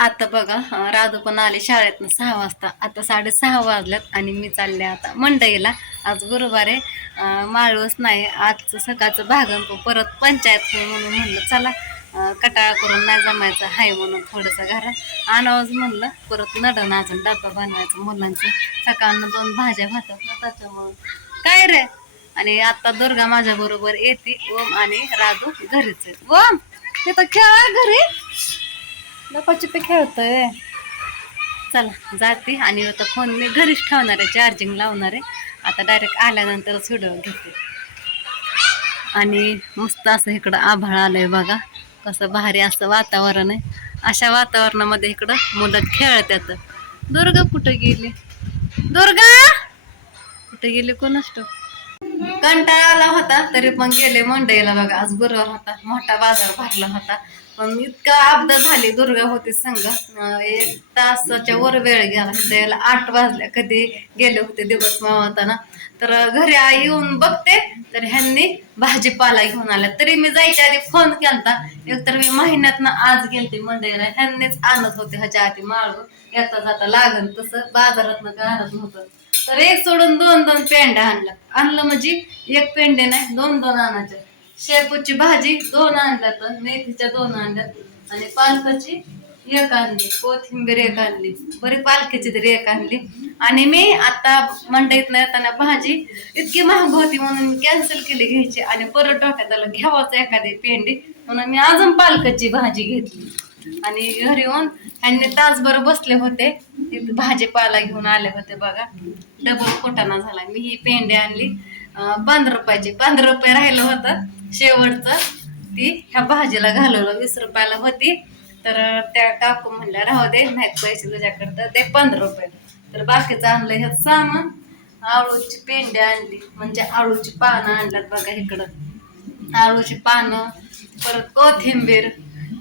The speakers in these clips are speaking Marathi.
आता बघा राधू पण आले शाळेतनं 6 वाजता. आता 6:30 वाजल्यात आणि मी चालले आता मंडईला. आज गुरुवार आहे, माळवस नाही. आजचं सकाळचं भागन परत पंचायत होय म्हणून म्हणलं चला कटाळा करून नाही जमायचं हाय म्हणून थोडंसं घरात आणावंच म्हणलं. परत नडण अजून डबा बनवायचं मुलांचं. सकाळनं 2 भाज्या भातात ना त्याच्यामुळं काय रे. आणि आता दुर्गा माझ्या बरोबर येते. ओम आणि राधू घरीच आहे. ओम तिथं खेळा घरी लपाछपी खेळतोय. चला जाते आणि आता फोन मी घरीच ठेवणार आहे, चार्जिंग लावणार आहे. आता डायरेक्ट आल्यानंतरच व्हिडिओ घेते. आणि मस्त असं इकडं आभाळ आलंय बघा, कसं भारी असं वातावरण आहे. अशा वातावरणामध्ये इकडं मुलं खेळतात. दुर्गा कुठं गेली? दुर्गा कुठे गेली कोणास ठाऊक. कंटाळा आला होता तरी पण गेले मंडईला बघा. आज गुरुवार होता, मोठा बाजार भरला होता. पण इतका अपघात झाली. दुर्गा होती संघ. 1 तासाच्या वर वेळ गेला त्याला. 8 वाजल्या कधी गेले होते दिवस मावताना. तर घरी येऊन बघते तर ह्यांनी भाजीपाला घेऊन आला. तरी मी जायच्या आधी फोन केलता. एकतर मी महिन्यातनं आज गेलते मंडईला. ह्यांनीच आणत होते ह्याच्या आधी माळव. येता जाता लागन तसं बाजारातनं काय आणत नव्हतं. तर एक सोडून 2 पेंड्या आणल्या. आणलं म्हणजे 1 पेंडे नाही 2 आणायच्या. शेपूची भाजी 2 आणल्यात, मेथीच्या 2 आणल्यात आणि पालकाची 1 आणली, कोथिंबीर 1 आणली, बरी पालखीची तरी 1 आणली. आणि मी आता मंडईत येताना भाजी इतकी महाग होती म्हणून मी कॅन्सल केली घ्यायची. आणि परत डोक्यात आलं घ्यावाच एखादी पेंडी म्हणून मी अजून पालकाची भाजी घेतली. आणि घरी येऊन ह्यांनी तासभर बसले होते, भाजीपाला घेऊन आले होते बघा. डबल कुटाणा झाला. मी ही पेंडी आणली 15 रुपयाची. 15 रुपये राहिलं होतं शेवटचं, ती ह्या भाजीला घालवलं. 20 रुपयाला होती. तर त्या काकू म्हणल्या राहू दे, नाहीत पैसे तुझ्याकडं तर ते 15 रुपये. तर बाकीचं आणलं ह्यात सामान. आळूची पेंडी आणली, म्हणजे आळूची पानं आणल्यात बघा इकडं. आळूची पानं, परत कोथिंबीर.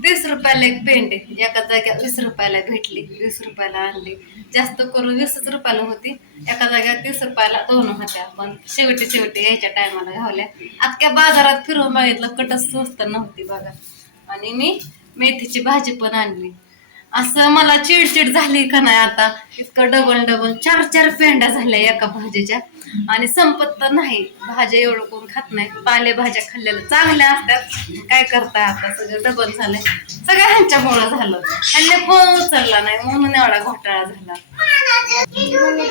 30 रुपयाला 1 पेंडी. एका जाग्यात 20 रुपयाला भेटली. 20 रुपयाला आणली. जास्त करून 20 रुपयाला होती. एका जाग्यात 30 रुपयाला 2 होत्या. पण शेवटी यायच्या टायमाला घावल्या. अख्ख्या बाजारात फिरून बघितलं कटच स्वस्त नव्हती बघा. आणि मी मेथीची भाजी पण आणली. असं मला चिडचिड झाली का नाही आता. इतकं डबल 4 पेंड्या झाल्या एका भाजीच्या. आणि संपत तर नाही. भाज्या एवढं कोण खात नाही. पालेभाज्या खाल्लेल्या चांगल्या असतात. काय करता आता सगळं डबल झालंय. सगळ्या ह्यांच्यामुळं झालं. ह्यांनी फोन उचलला नाही म्हणून एवढा घोटाळा झाला.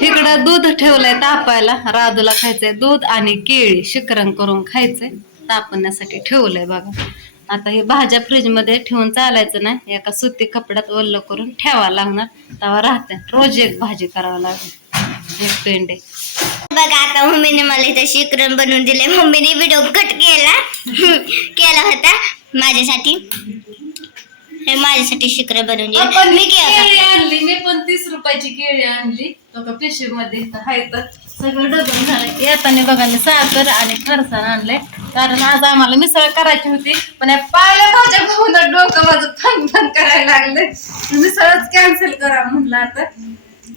इकडं दूध ठेवलंय तापायला. राधूला खायचंय दूध आणि केळी शिकरण करून खायचंय. तापण्यासाठी ठेवलंय बघा. आता हे भाज्या फ्रीज मध्ये ठेवून चालायचं नाही. एका सुती कपड्यात ओल्लं करून ठेवावं लागणार. तेव्हा राहते. रोज 1 भाजी करावं लागेल. 1 पेंडे बघा. आता मम्मीने मला इथं शिकरण बनवून दिले. मम्मीने व्हिडिओ कट केला होता माझ्यासाठी. हे माझ्यासाठी शिकरण बनवून दिले. मी केळी आणली. मी पण 30 रुपयाची केळी आणली. पिशवी मध्ये हाय तर सगळं डबल झालं. येताना बघा मी साखर आणि फरसाण आणलंय. कारण आज आम्हाला मिसळ करायची होती. पण पाहिल्या भाज्या बघून डोकं माझं फन करायला लागले. मिसळच कॅन्सल करा म्हणलं. आता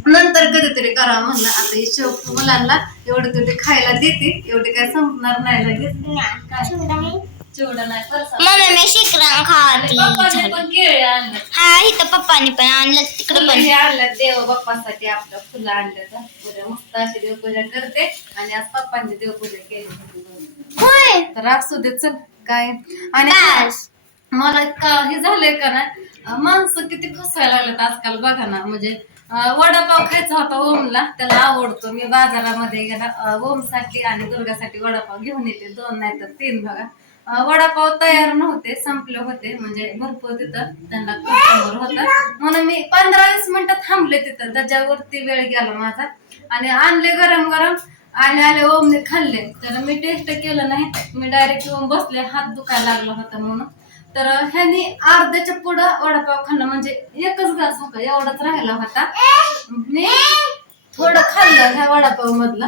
नंतर कधीतरी करा म्हणलं. आता हे शेव मुलांना एवढं कधी खायला देते. एवढे काय संपणार नाही लगेच. चिवडा नाही फरसाण. मम्मी मी शिकरण खाती. पप्पाने पण केळी आणलं. हा इथं पप्पानी पण आणलं. तिकडे पण हे आणलं देव बाप्पासाठी. आपलं फुलं आणलं तर उद्या मस्त अशी देवपूजा करते. आणि आज पप्पांनी देवपूजा केली होय. तर असू दे चल काय. आणि मला हे झालंय का ना, माणसं किती फसायला लागलेत आजकाल बघा ना. म्हणजे वडापाव खायचा होता ओमला, त्याला आवडतो. मी बाजारामध्ये गेला ओमसाठी आणि दुर्गासाठी वडापाव घेऊन येते. 2 नाही तर 3 बघा. वडापाव तयार नव्हते, संपले होते. म्हणजे भरपूर तिथं त्यांना कस्टमर होता म्हणून मी 15-20 मिनिटं थांबले तिथं. त्याच्यावरती वेळ गेला माझा. आणि आणले गरम आले ओमने खाल्ले. तर मी टेस्ट केलं नाही. मी डायरेक्ट येऊन बसले, हात दुखायला लागला होता म्हणून. तर ह्यानी अर्ध्याच्या पुढं वडापाव खाल्लं. म्हणजे 1च घास होता एवढाच राहिला होता. मी थोडं खाल्लं ह्या वडापाव मधलं,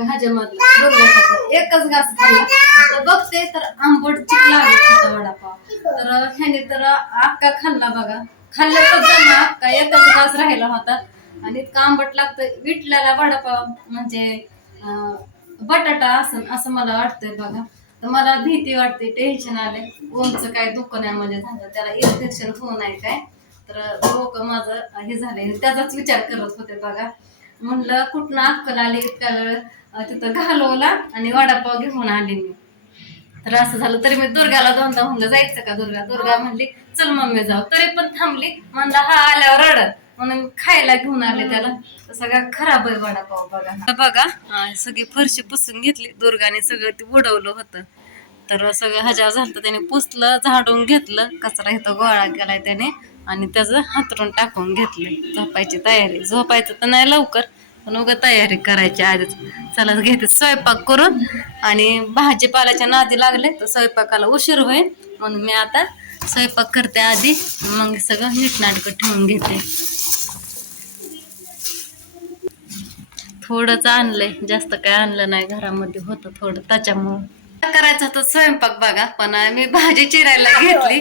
ह्याच्यामधलं दुर्गाचं 1च घास खाल्ला. तर बघते तर आंबट चिक लागत होता वडापाव. तर ह्याने तर अक्का खाल्ला बघा. खाल्लं तर जमा अक्का 1च घास राहिला होता. आणि इतकं आंबट लागतं. विटल्याला वडापाव म्हणजे बटाटा असं मला वाटतंय बघा. तर मला भीती वाटते, टेन्शन आले. ओमचं काय दुकानामध्ये झालं, त्याला इन्फेक्शन होऊ नये काय तर डोकं माझं हे झालंय, त्याचाच विचार करत होते बघा. म्हणलं कुठनं अक्कल आली इतका वेळ तिथं घालवला आणि वडापाव घेऊन आले मी. तर असं झालं. तरी मी दुर्गाला दोनदा म्हणलं जायचं का दुर्गा म्हणली चल मम्मी जाऊ. तरी पण थांबली. म्हणलं हा आल्यावर रडत म्हणून खायला घेऊन आले त्याला. तर सगळा खराब आहे वडापाव बघा. तर बघा सगळी फरशी पुसून घेतली दुर्गाने, सगळं ते बुडवलं होतं. तर सगळं ह्याच्यावर झालं त्याने पुसलं, झाडून घेतलं, कचरा इथं गोळा केलाय त्याने आणि त्याचं हातरून टाकून घेतलं. झोपायची तयारी. झोपायचं तर नाही लवकर, पण उगा तयारी करायची आधीच. चला घेते स्वयंपाक करून. आणि भाजीपाल्याच्या नादी लागले तर स्वयंपाकाला उशीर होईल, म्हणून मी आता स्वयंपाक करते आधी, मग सगळं नीटनाटकं ठेवून घेते. थोडंच आणलंय, जास्त काय आणलं नाही, घरामध्ये होतं थोडं त्याच्यामुळं. करायचं होतं स्वयंपाक बघा, पण मी भाजी चिरायला घेतली.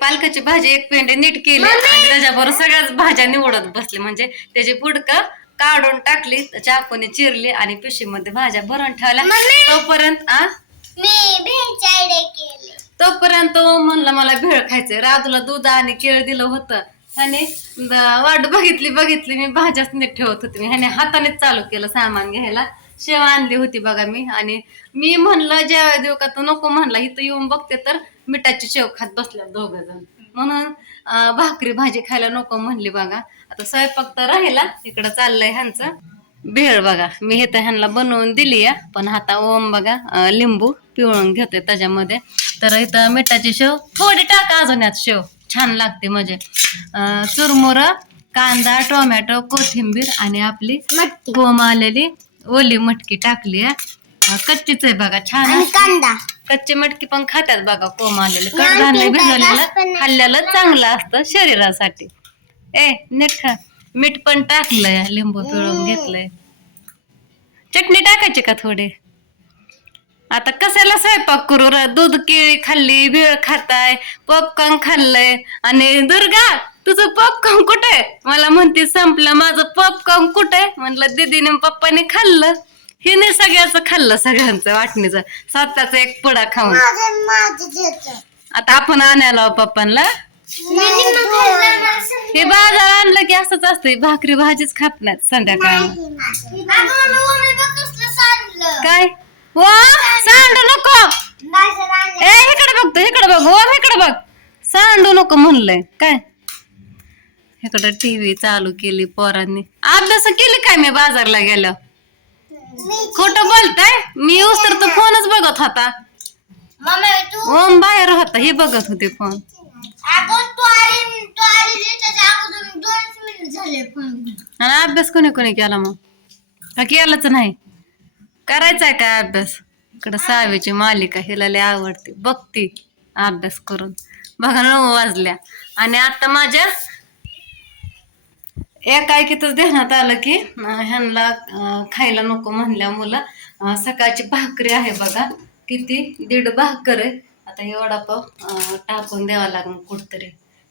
पालकाची भाजी एक पेंडी नीट केली आणि त्याच्याबरोबर सगळ्याच भाज्या निवडत बसली. म्हणजे त्याची बुडकं काढून टाकली, चाकूने चिरली आणि पिशवीमध्ये भाज्या भरून ठेवल्या. तोपर्यंत म्हणलं मला भेळ खायचंय. राजूला दूध आणि केळ दिलं होतं. ह्याने वाट बघितली मी भाज्याच नीट ठेवत होते. ह्याने हातानेच चालू केलं सामान घ्यायला. शेव आणली होती बघा मी, आणि मी म्हणलं जेवाय देऊ का, तो नको म्हणला. इथं येऊन बघते तर मिठाची शेव खात बसल्या दोघ जण, म्हणून भाकरी भाजी खायला नको म्हणली बघा. आता स्वयंपाक तर राहिला, इकडं चाललंय ह्यांचं भेळ बघा. मी इथं ह्यांना बनवून दिली या, पण आता ओम बघा लिंबू पिळून घेते त्याच्यामध्ये. तर इथं मिठाची शेव थोडी टाका अजून यात, शेव छान लागते. म्हणजे चुरमुर, कांदा, टोमॅटो, कोथिंबीर आणि आपली कोम आलेली ओली मटकी टाकली आहे. कच्चीच आहे बघा, छान. कच्ची मटकी पण खात्यात बघा कोम आलेले. कडधान्य भिजवलेलं खाल्लेलं चांगलं असतं शरीरासाठी. नीट खा. मीठ पण टाकलंय, लिंबू पिळून घेतलंय. चटणी टाकायची का थोडी? आता कशाला स्वयंपाक करू? दूध केळी खाल्ली, भेळ खाताय, पॉपकॉर्न खाल्लंय. आणि दुर्गा तुझं पॉपकॉर्न कुठे? मला म्हणते संपलं माझं पॉपकॉर्न कुठे? म्हणलं दीदीने पप्पाने खाल्लं. हिने सगळ्याचं खाल्लं, सगळ्यांचं वाटणीचं, स्वतःच एक पुडा खाऊन. आता आपण आणायला पप्पांना. हे बाजार आणलं की असंच असतं, भाकरी भाजीच खात नाहीत संध्याकाळी. काय हो सांडू नको. इकडे बघ सांडू नको म्हणलंय काय. इकडं टीव्ही चालू केली पोरांनी. अभ्यास केली काय मी बाजारला गेलो? खोटं बोलताय? मी उस्तर तर फोनच बघत होता. ओम बाहेर होता, हे बघत होते फोन. आणि अभ्यास कोणी केला मग? का केलाच नाही? करायचा आहे काय अभ्यास? इकडं सावेची मालिका हिला लय आवडते, बघती अभ्यास करून. बघा 9 वाजल्या आणि आता माझ्या एकाएकीतच ध्यानात आलं की ह्यांना खायला नको म्हणल्या मुलं. सकाळची भाकरी आहे बघा, किती 1.5 भाकर आहे. आता हे वडापाव टाकून द्यावा लागेल कुठतरी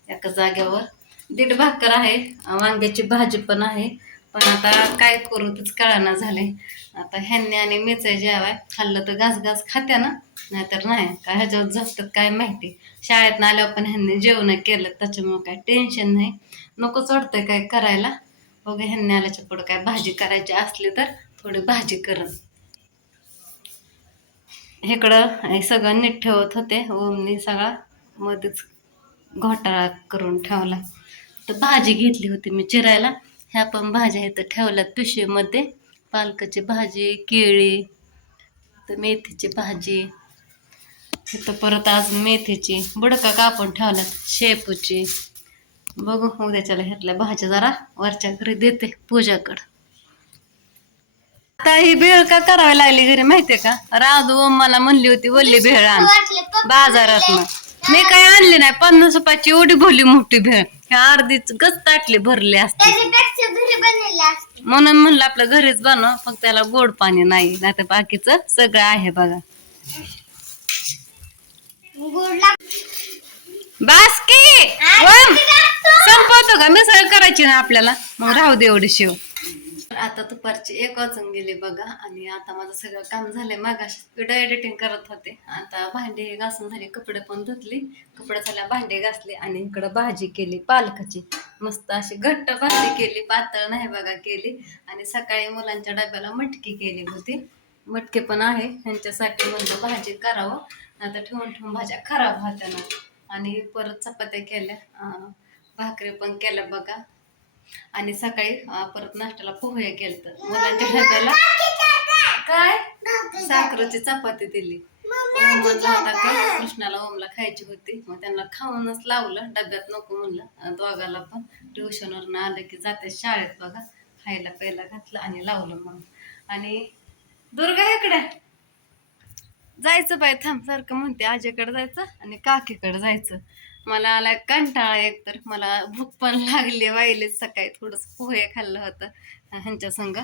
एका जागेवर. 1.5 भाकर आहे, वांग्याची भाजी पण आहे. पण आता काय करू तेच कळना झालंय. आता ह्यांनी आणि मीच जेवाय खाल्लं तर घास खात्या ना, नाहीतर नाही. काय ह्याच्यावर झपतात काय माहिती. शाळेत आल्यावर पण ह्यांनी जेवण केलं, त्याच्यामुळे काय टेन्शन नाही. नकोच वाटतंय काय करायला. बघा ह्यांनी आल्याच्या पुढं काय भाजी करायची असली तर थोडी भाजी करन. इकडं सगळं नीट ठेवत होते. ओमनी सगळा मध्येच घोटाळा करून ठेवला. तर भाजी घेतली होती मी चिरायला. ह्या पण भाज्या इथं ठेवल्यात पिशवीमध्ये. पालकाची भाजी, केळी, तर मेथीची भाजी. इथं परत आज मेथीची बुडका कापून ठेवल्यात, शेपूची. बघू उद्याच्याला ह्यातल्या भाज्या जरा वरच्या घरी देते पूजाकडं. आता ही भेळ का करावी लागली घरी माहितीये का? राधू मला म्हणली होती वल्ली भेळ आण बाजारात. मी काय आणली नाही. 50 रुपयाची एवढी भरली मोठी भेळ, ह्या अर्धीच गच ताटली भरली असते. म्हणून म्हणलं आपलं घरीच बनव, फक्त त्याला गोड पाणी नाही, नाहीतर बाकीचं सगळं आहे बघा. बास्की संपवतो का? मिसळ करायची ना आपल्याला, मग राहू दे एवढी शेव. आता दुपारची 1 वाजून गेली बघा आणि आता माझं सगळं काम झालंय. मागाशी व्हिडिओ एडिटिंग करत होते. आता भांडी घासून झाली, कपडे पण धुतली, कपडे झाल्या, भांडी घासली आणि इकडं भाजी केली पालकाची. मस्त अशी घट्ट भाजी केली, पातळ नाही बघा केली. आणि सकाळी मुलांच्या डब्याला मटकी केली होती. मटके पण आहे ह्यांच्यासाठी, म्हणलं भाजी करावं, आता ठेवून ठेवून भाज्या खराब होत्या ना. आणि परत चपात्या केल्या, भाकरी पण केल्या बघा. आणि सकाळी परत नाश्त्याला पोहे केलं मुलांच्या डब्याला. काय साखरेची चपाती दिली. ओम म्हणला होता का कृष्णाला, ओमला खायची होती, मग त्यांना खाऊनच लावलं, डब्यात नको म्हणलं. दोघाला पण ट्युशनवरून आलं की जाते शाळेत बघा, खायला प्यायला घातलं आणि लावलं मग. आणि दुर्गा इकडे जायचं बाय, थांब, सारखं म्हणते आजीकडे जायचं आणि काकीकडे जायचं. मला आला कंटाळा, एक तर मला भूक पण लागली, वाहिले सकाळी थोडंसं पोहे खाल्लं होतं ह्यांच्या संग.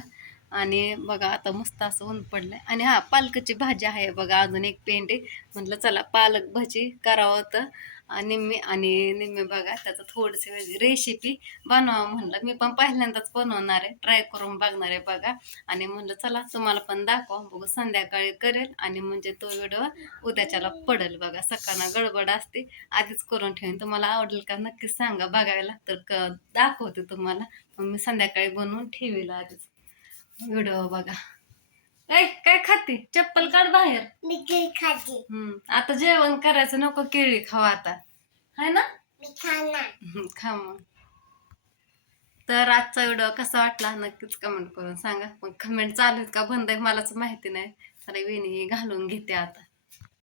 आणि बघा आता मस्त असं ऊन पडलंय. आणि हा पालकाची भाजी आहे बघा, अजून एक पेंडे, म्हटलं चला पालक भाजी करावं होतं आणि निम्मे बघा त्याचं थोडीशी वेगळी रेसिपी बनवावं म्हणलं. मी पण पहिल्यांदाच बनवणार आहे, ट्राय करून बघणार आहे बघा. आणि म्हणलं चला तुम्हाला पण दाखवा, बघू संध्याकाळी करेल आणि म्हणजे तो व्हिडिओ उद्याच्याला पडेल बघा. सकाळना गडबड असते, आधीच करून ठेवेन. तुम्हाला आवडेल का नक्कीच सांगा बघायला, तर दाखवते तुम्हाला. मग मी संध्याकाळी बनवून ठेवेल आधीच. व्हिडिओ बघा. काय खाते, चप्पल काढ बाहेर. मी केळी खाते. आता जेवण करायचं, नको केळी खावा आता, हाय ना. मी खाणार. खा मग. तर आजचा व्हिडिओ कसा वाटला नक्कीच कमेंट करून सांगा. पण कमेंट चालू आहेत का बंद आहे मलाच माहिती नाही. चला वेणी घालून घेते आता.